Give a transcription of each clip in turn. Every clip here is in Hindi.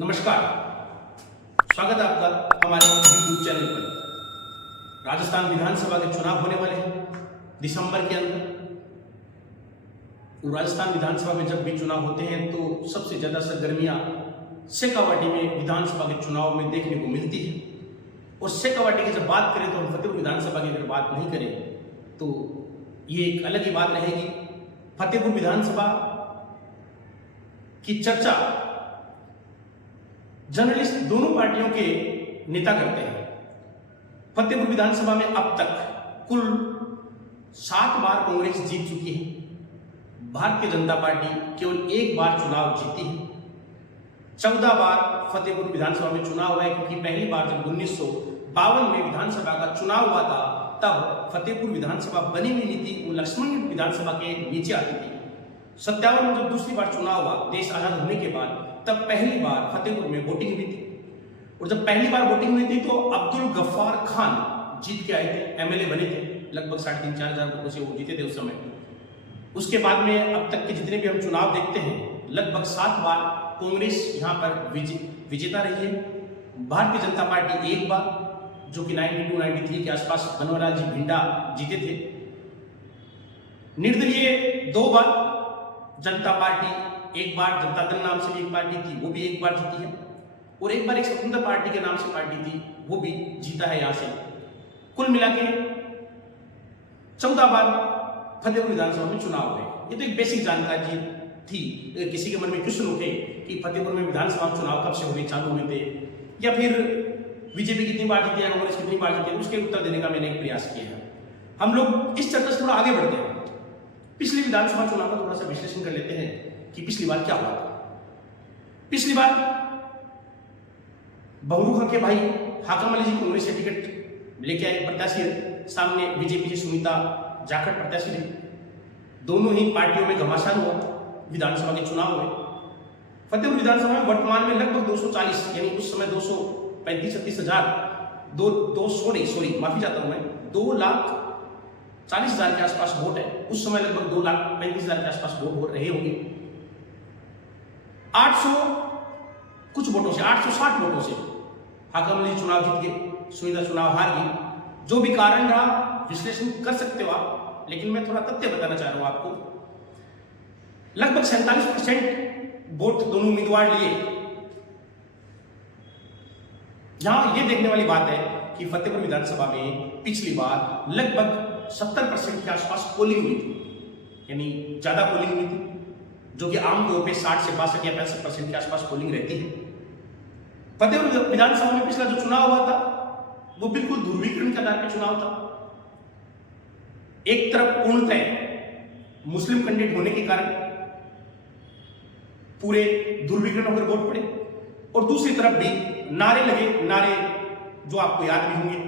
नमस्कार, स्वागत है आपका हमारे YouTube चैनल पर। राजस्थान विधानसभा के चुनाव होने वाले हैं दिसंबर के अंदर। तो राजस्थान विधानसभा में जब भी चुनाव होते हैं तो सबसे ज्यादा सरगर्मियां शेखावाटी में विधानसभा के चुनाव में देखने को मिलती है। और शेखावाटी की जब बात करें तो हम फतेहपुर विधानसभा की अगर बात नहीं करें तो ये एक अलग ही बात रहेगी। फतेहपुर विधानसभा की चर्चा जर्नलिस्ट दोनों पार्टियों के नेता करते हैं। फतेहपुर विधानसभा में अब तक कुल 7 बार कांग्रेस जीत चुकी है। भारतीय जनता पार्टी केवल एक बार चुनाव जीती है। 14 बार फतेहपुर विधानसभा में चुनाव हुआ है, क्योंकि पहली बार जब 1952 में विधानसभा का चुनाव हुआ था तब फतेहपुर विधानसभा बनी हुई नहीं थी, वो लक्ष्मण विधानसभा के नीचे आती थी। 57 में जब दूसरी बार चुनाव हुआ देश आजाद होने के बाद, तब पहली बार फतेहपुर में वोटिंग हुई थी। और जब पहली बार वोटिंग हुई थी तो अब्दुल गफ्फार खान जीत के आए थे, एमएलए बने थे। लगभग 3,500-4,000 वोटों से वो जीते थे उस समय। उसके बाद में अब तक के जितने भी हम चुनाव देखते हैं, लगभग 7 बार कांग्रेस यहाँ पर विजेता रही है। भारतीय जनता पार्टी एक बार, जो कि 92-93 के आसपास बनवारीलाल जी भिंडा जीते थे। निर्दलीय 2 बार, जनता पार्टी एक बार, जनता दल नाम से भी एक पार्टी थी वो भी एक बार जीती है। और एक बार एक स्वतंत्र पार्टी के नाम से पार्टी थी वो भी जीता है यहाँ से। कुल मिला के 14 बार फतेहपुर विधानसभा में चुनाव हुए। ये तो एक बेसिक जानकारी थी। किसी के मन में क्वेश्चन उठे कि फतेहपुर में विधानसभा चुनाव कब से हुए, चालू हुए थे, या फिर बीजेपी कितनी बार जीती है, कांग्रेस कितनी बार जीती है, उसके उत्तर देने का मैंने एक प्रयास किया है। हम लोग इस चर्चा से थोड़ा आगे बढ़ते हैं। पिछले विधानसभा चुनाव का थोड़ा सा विश्लेषण कर लेते हैं कि पिछली बार क्या हुआ था। पिछली बार बहरू खां के भाई हाकम अली जी कांग्रेस से टिकट लेके आए प्रत्याशी, सामने बीजेपी से सुनीता जाखड़ प्रत्याशी रही। दोनों ही पार्टियों में घमासान हुआ, विधानसभा के चुनाव हुए। फतेहपुर विधानसभा में वर्तमान में लगभग 240, यानी उस समय 235-36 हजार, माफी चाहता हूं मैं, 2,40,000 के आसपास वोट है। उस समय लगभग 2,35,000 के आसपास वोट हो रहे होंगे। 800 कुछ वोटों से, 860 वोटों से हाकम अली चुनाव जीत गए, सुनीता चुनाव हार गई। जो भी कारण रहा विश्लेषण कर सकते हो आप, लेकिन मैं थोड़ा तथ्य बताना चाह रहा हूं आपको। लगभग 47% वोट दोनों उम्मीदवार लिए। यहां यह देखने वाली बात है कि फतेहपुर विधानसभा में पिछली बार लगभग 70% के आसपास पोलिंग हुई थी, यानी ज्यादा पोलिंग हुई थी, जो कि आमतौर पे 60 से 62 या 65% के आसपास पोलिंग रहती है। फतेहपुर विधानसभा में पिछला जो चुनाव हुआ था वो बिल्कुल ध्रुवीकरण के आधार पर चुनाव था। एक तरफ पूर्णतः मुस्लिम कैंडिडेट होने के कारण पूरे ध्रुवीकरण होकर वोट पड़े, और दूसरी तरफ भी नारे लगे, नारे जो आपको याद भी होंगे,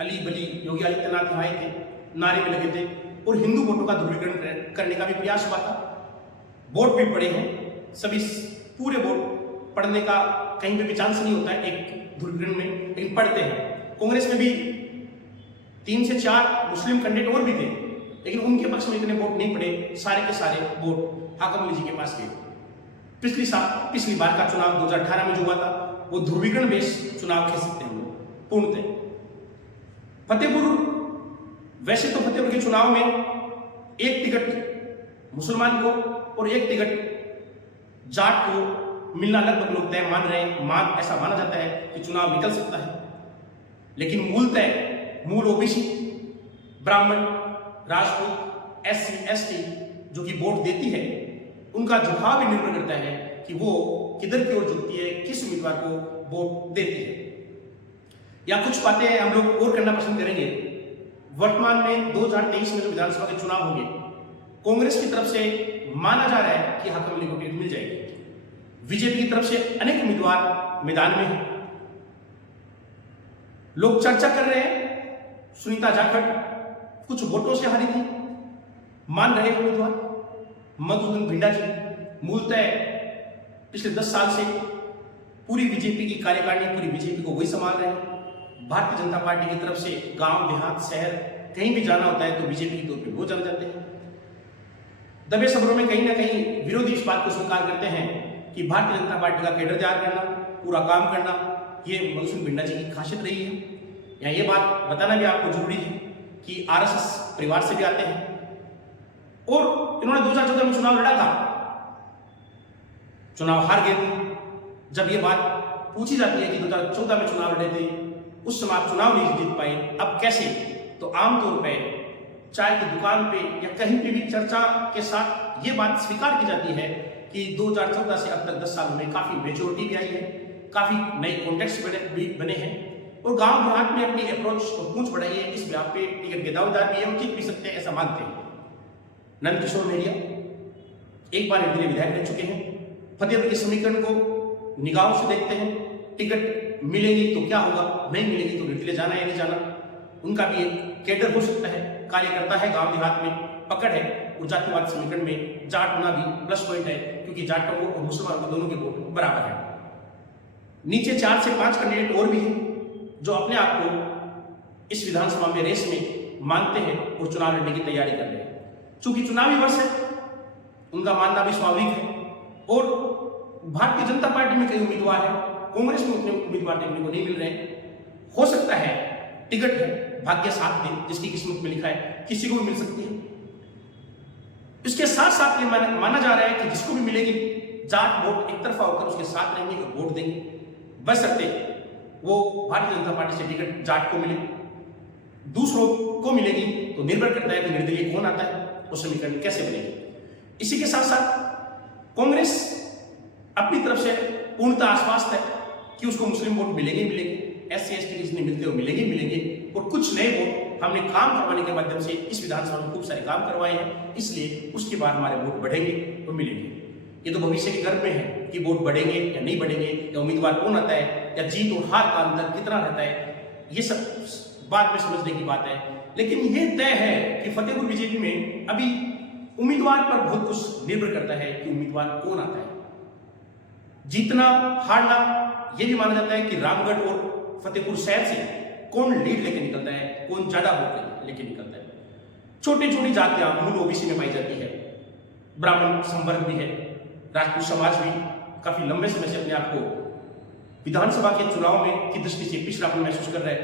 अली बली योगी आदित्यनाथ आए थे, नारे भी लगे थे, और हिंदू वोटों का ध्रुवीकरण करने का भी प्रयास हुआ था। वोट भी पड़े हैं, सभी पूरे वोट पढ़ने का कहीं पे भी चांस नहीं होता है एक ध्रुवीकरण में, लेकिन पढ़ते हैं। कांग्रेस में भी 3 से 4 मुस्लिम कैंडिडेट और भी थे, लेकिन उनके पक्ष में इतने वोट नहीं पड़े। सारे के सारे वोट हाकम अली जी के पास गए। पिछली बार का चुनाव 2018 में जो हुआ था वो ध्रुवीकरण बेस्ड चुनाव कह सकते हैं हम लोग पूर्णतः। वैसे तो फतेहपुर के चुनाव में एक टिकट मुसलमान को और एक टिकट जाट को मिलना लगभग लोग तय मान रहे हैं। ऐसा माना जाता है कि चुनाव निकल सकता है, लेकिन मूल ओबीसी, ब्राह्मण, राजपूत, एससी, एसटी जो कि वोट देती है, उनका झुकाव भी निर्भर करता है कि वो किधर की ओर झुकती है, किस उम्मीदवार को वोट देती है। या कुछ बातें हम लोग और करना पसंद करेंगे। वर्तमान में 2023 में जो विधानसभा के चुनाव होंगे, कांग्रेस की तरफ से माना जा रहा है कि हाकम अली को टिकट मिल जाएगी। बीजेपी की तरफ से अनेक उम्मीदवार मैदान में हैं। लोग चर्चा कर रहे हैं सुनीता जाखड़ कुछ वोटों से हारी थी, मान रहे उम्मीदवार मधुसूदन भिंडा जी मूलतः पिछले 10 साल से पूरी बीजेपी की कार्यकारिणी, पूरी बीजेपी को वही संभाल रहे हैं। भारतीय जनता पार्टी की तरफ से गांव, देहात, शहर कहीं भी जाना होता है तो बीजेपी के तौर पे वो चल जाते हैं। दबे सब्रों में कहीं ना कहीं विरोधी इस बात को स्वीकार करते हैं कि भारतीय जनता पार्टी का कैडर तैयार करना, पूरा काम करना, ये मधुसूदन पिंडा जी की खासियत रही है। या ये बात बताना भी आपको जरूरी है कि आरएसएस परिवार से भी आते हैं और इन्होंने 2014 में चुनाव लड़ा था, चुनाव हार गए थे। जब ये बात पूछी जाती है कि 2014 में चुनाव लड़े थे, उस समय आप चुनाव नहीं जीत पाए, अब कैसे? तो आमतौर पर चाय की दुकान पे या कहीं पे भी चर्चा के साथ ये बात स्वीकार की जाती है कि 2014 से अब तक 10 सालों में काफी मेच्योरिटी भी आई है, काफी नए कॉन्टेक्स्ट बने हैं और गांव देहात में अपनी अप्रोच और पूंछ बढ़ाई है। इस बात पे टिकट के दावेदार भी है और जीत भी सकते हैं, ऐसा मानते हैं। नंद किशोर मेरिया एक बार निर्दलीय विधायक रह चुके हैं। फतेहपुर के समीकरण को निगाहों से देखते हैं, टिकट मिलेगी तो क्या होगा, नहीं मिलेगी तो निर्दलीय जाना या नहीं जाना। उनका भी एक कैडर हो सकता है, कार्यकर्ता है, गांव देहात में पकड़ है और जातिवाद समीकरण में जाट होना भी प्लस पॉइंट है क्योंकि जाटों को और मुसलमानों को दोनों के वोट बराबर है। नीचे 4 से 5 कैंडिडेट और भी हैं जो अपने आप को इस विधानसभा में रेस में मानते हैं और चुनाव लड़ने की तैयारी कर रहे हैं। चूंकि चुनावी वर्ष है, उनका मानना भी स्वाभाविक है और भारतीय जनता पार्टी में कई उम्मीदवार है, कांग्रेस में उतने उम्मीदवार देखने को नहीं मिल रहे। हो सकता है टिकट है, भाग्य साथ दे, जिसकी किस्मत में लिखा है किसी को भी मिल सकती है। इसके साथ साथ ये माना जा रहा है कि जिसको भी मिलेगी, जाट वोट एक तरफा होकर उसके साथ रहेंगे और वोट देंगे। बच सकते वो भारतीय जनता पार्टी से टिकट जाट को मिले, दूसरों को मिलेगी तो निर्भर करता है कि निर्दलीय कौन आता है और समीकरण कैसे बनेगी। इसी के साथ साथ कांग्रेस अपनी तरफ से पूर्णतः आश्वस्त है कि उसको मुस्लिम वोट मिलेंगे SC ST जितने मिलते हो मिलेंगे और कुछ नए वोट हमने काम करवाने के माध्यम से इस विधानसभा में खूब सारे काम करवाए हैं, इसलिए उसके बाद हमारे वोट बढ़ेंगे और मिलेंगे। ये तो भविष्य के गर्भ में है कि वोट बढ़ेंगे या नहीं बढ़ेंगे, या उम्मीदवार कौन आता है, या जीत और हार का अंतर कितना रहता है, ये सब बाद में समझने की बात है। लेकिन ये तय है कि फतेहपुर बीजेपी में अभी उम्मीदवार पर बहुत कुछ निर्भर करता है कि उम्मीदवार कौन आता है। जीतना हारना ये भी माना जाता है कि रामगढ़ और फतेहपुर शहर से कौन लीड लेके निकलता है, कौन ज्यादा वोट लेके निकलता है। छोटी छोटी जातियां मूल ओबीसी में पाई जाती है, ब्राह्मण संवर्ग भी है, राजपूत समाज भी काफी लंबे समय से अपने आप को विधानसभा के चुनाव में की दृष्टि से पिछड़ापन महसूस कर रहा है,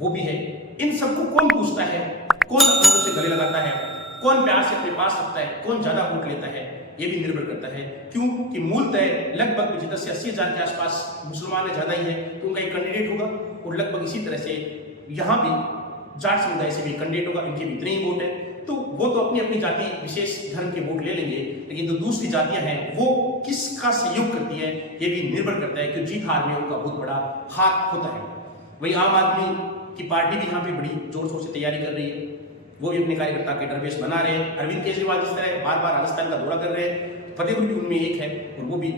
वो भी है। इन सबको कौन पूछता है, कौन अपनों से गले लगाता है, कौन प्यार से अपने पास रखता है, कौन ज्यादा वोट लेता है, ये भी निर्भर करता है। क्यों कि मूलतः लगभग 75 से 80 हजार के आसपास मुसलमान ज्यादा ही है, तो उनका एक कैंडिडेट होगा और लगभग इसी तरह से यहाँ भी जाट समुदाय से भी कैंडिडेट होगा, इनके भी इतने ही वोट है। तो वो तो अपनी अपनी जाति विशेष धर्म के वोट ले लेंगे, लेकिन जो दूसरी जातियां हैं वो किसका सहयोग करती है ये भी निर्भर करता है, क्योंकि जीत हार में उनका बहुत बड़ा हाथ होता है। वही आम आदमी की पार्टी भी यहाँ पे बड़ी जोर शोर से तैयारी कर रही है, वो भी अपने कार्यकर्ता के डेटाबेस बना रहे हैं। अरविंद केजरीवाल जिस तरह बार बार राजस्थान का दौरा कर रहे हैं, फतेहपुर भी उनमें एक है और वो भी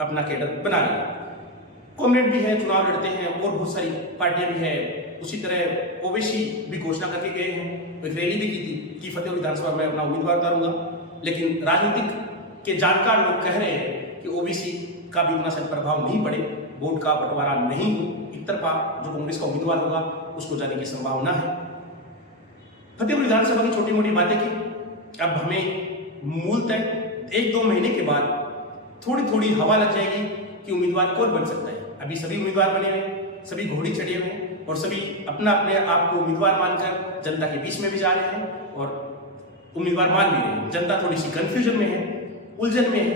अपना कैडर बना रहे हैं। कॉमरेड भी है, चुनाव लड़ते हैं और बहुत सारी पार्टियां भी है। उसी तरह ओवैसी भी घोषणा करके गए हैं, एक रैली भी की थी कि फतेहपुर विधानसभा में अपना उम्मीदवार उतारूंगा। लेकिन राजनीतिक के जानकार लोग कह रहे हैं कि ओबीसी का भी इतना सर प्रभाव नहीं पड़े, वोट का बंटवारा नहीं हो, एक तरफा जो कांग्रेस का उम्मीदवार होगा उसको जाने की संभावना है। फतेहपुर विधानसभा की छोटी मोटी बातें की, अब हमें मूलतः 1-2 महीने के बाद थोड़ी थोड़ी हवा लग जाएगी कि उम्मीदवार कौन बन सकता है। अभी सभी उम्मीदवार बने हुए, सभी घोड़ी चढ़े हुए हैं और सभी अपना अपने आप को उम्मीदवार मानकर जनता के बीच में भी जा रहे हैं और उम्मीदवार मान भी रहे हैं। जनता थोड़ी सी कंफ्यूजन में है, उलझन में है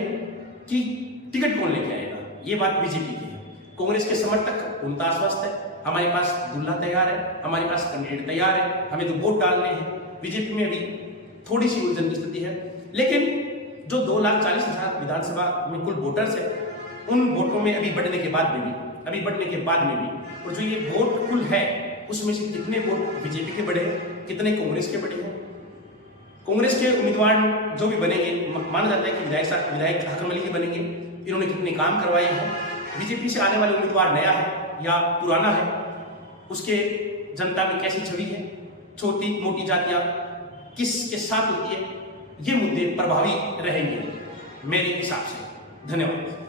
कि टिकट कौन लेके आएगा। ये बात बीजेपी की है। कांग्रेस के समर्थक उनका आश्वस्त है, हमारे पास दूल्हा तैयार है, हमारे पास कैंडिडेट तैयार है, हमें तो वोट डालने हैं। बीजेपी में भी थोड़ी सी उलझन की स्थिति है, लेकिन जो 2,40,000 विधानसभा में कुल वोटर्स है, उन वोटों में अभी बढ़ने के बाद में भी और जो ये वोट कुल है उसमें से कितने वोट बीजेपी के बढ़े, कितने कांग्रेस के बढ़े हैं। कांग्रेस के उम्मीदवार जो भी बनेंगे, माना जाता है कि विधायक हकम अली ही बनेंगे। इन्होंने कितने काम करवाए हैं। बीजेपी से आने वाले उम्मीदवार नया है या पुराना है, उसके जनता में कैसी छवि है, छोटी मोटी जातियां किसके साथ होती है, ये मुद्दे प्रभावी रहेंगे मेरे हिसाब से। धन्यवाद।